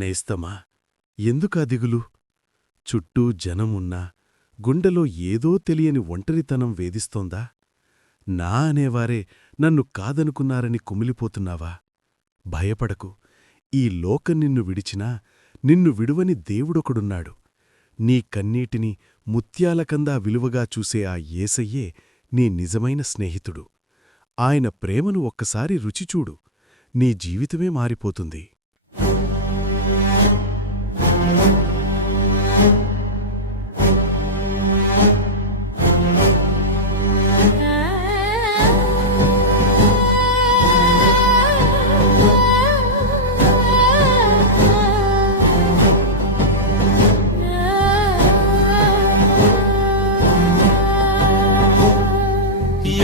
నేస్తమా, ఎందుకా దిగులు? చుట్టూ జనం ఉన్నా గుండెలో ఏదో తెలియని ఒంటరితనం వేధిస్తోందా? నా అనేవారే నన్ను కాదనుకున్నారని కుమిలిపోతున్నావా? భయపడకు, ఈ లోకం నిన్ను విడిచినా నిన్ను విడువని దేవుడొకడున్నాడు. నీ కన్నీటిని ముత్యాలకందా విలువగా చూసే ఆ యేసయ్యే నీ నిజమైన స్నేహితుడు. ఆయన ప్రేమను ఒక్కసారి రుచిచూడు, నీ జీవితమే మారిపోతుంది.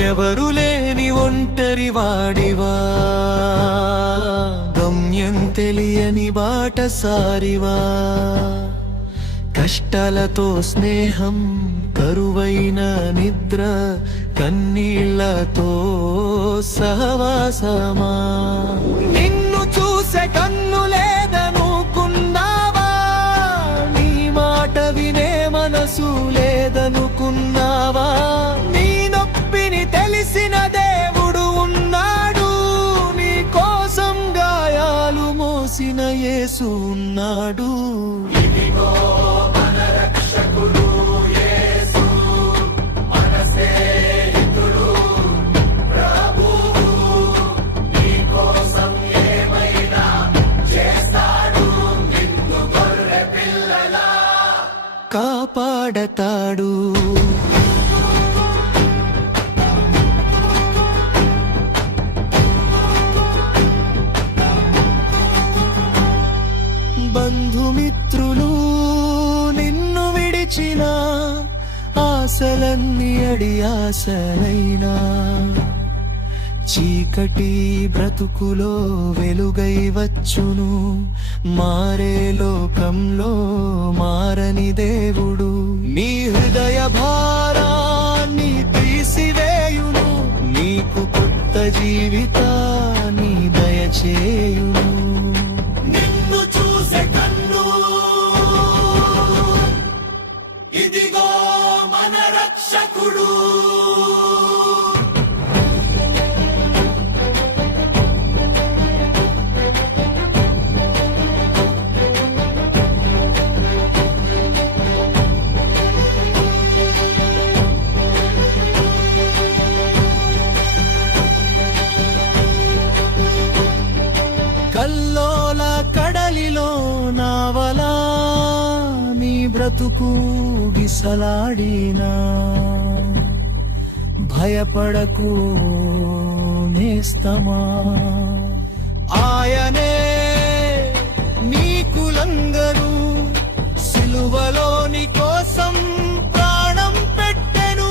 ఎవరు లేని ఒంటరి వాడివా, గమ్యం తెలియని బాటసారివా, కష్టాలతో స్నేహం, కరువైన నిద్ర, కన్నీళ్లతో సహవాసమా. నిన్ను చూసే కన్ను లేదనుకున్నావా, నీ మాట వినే మనసు లేదనుకున్నావా, తెలిసిన దేవుడు ఉన్నాడు, నీ కోసం గాయాలు మోసిన యేసు ఉన్నాడు. ఇదిగో మన రక్షకుడు యేసు, మన స్నేహితుడు ప్రభువు, నీ కోసం ఏమైనా చేస్తాడు, నిన్ను గొర్రె పిల్లలా కాపాడతాడు. బంధుమిత్రులు నిన్ను విడిచిన, ఆశలన్నీ అడియాసలైనా, చీకటి బ్రతుకులో వెలుగై వచ్చును, మారే లోకంలో మారని దేవుడు నీ హృదయ భారాన్ని తీసివేయును, నీకు కొత్త జీవితాన్ని దయచేయును. ఇదిగో మన రక్షకుడు. కల్లోల కడలిలో నావలా బ్రతుకు గిసలాడినా, భయపడకు నేస్తమా, ఆయనే నీకు లంగరు, సిలువలో నీ కోసం ప్రాణం పెట్టెను,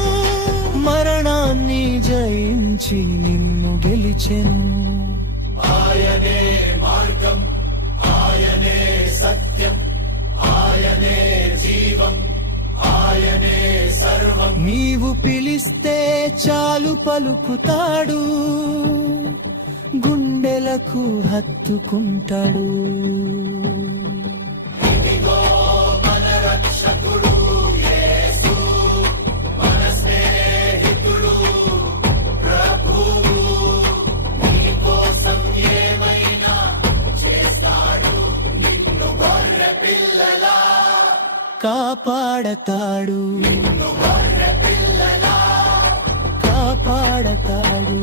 మరణాన్ని జయించి నిన్ను గెలిచెను. ఆయనే మార్గం, ఆయనే సత్యం, ఆయనే జీవం, ఆయనే సర్వం. నీవు పిలిస్తే చాలు పలుకుతాడు, గుండెలకు హత్తుకుంటాడు. ఇదిగో మన రక్షకుడు యేసు, మన స్నేహితుడు ప్రభువు, నీ కోసం ఏమైనా చేస్తాడు, నిన్ను గొర్రె పిల్లలా కాపాడతాడు, నిన్ను గొర్రె పిల్లలా కాపాడతాడు.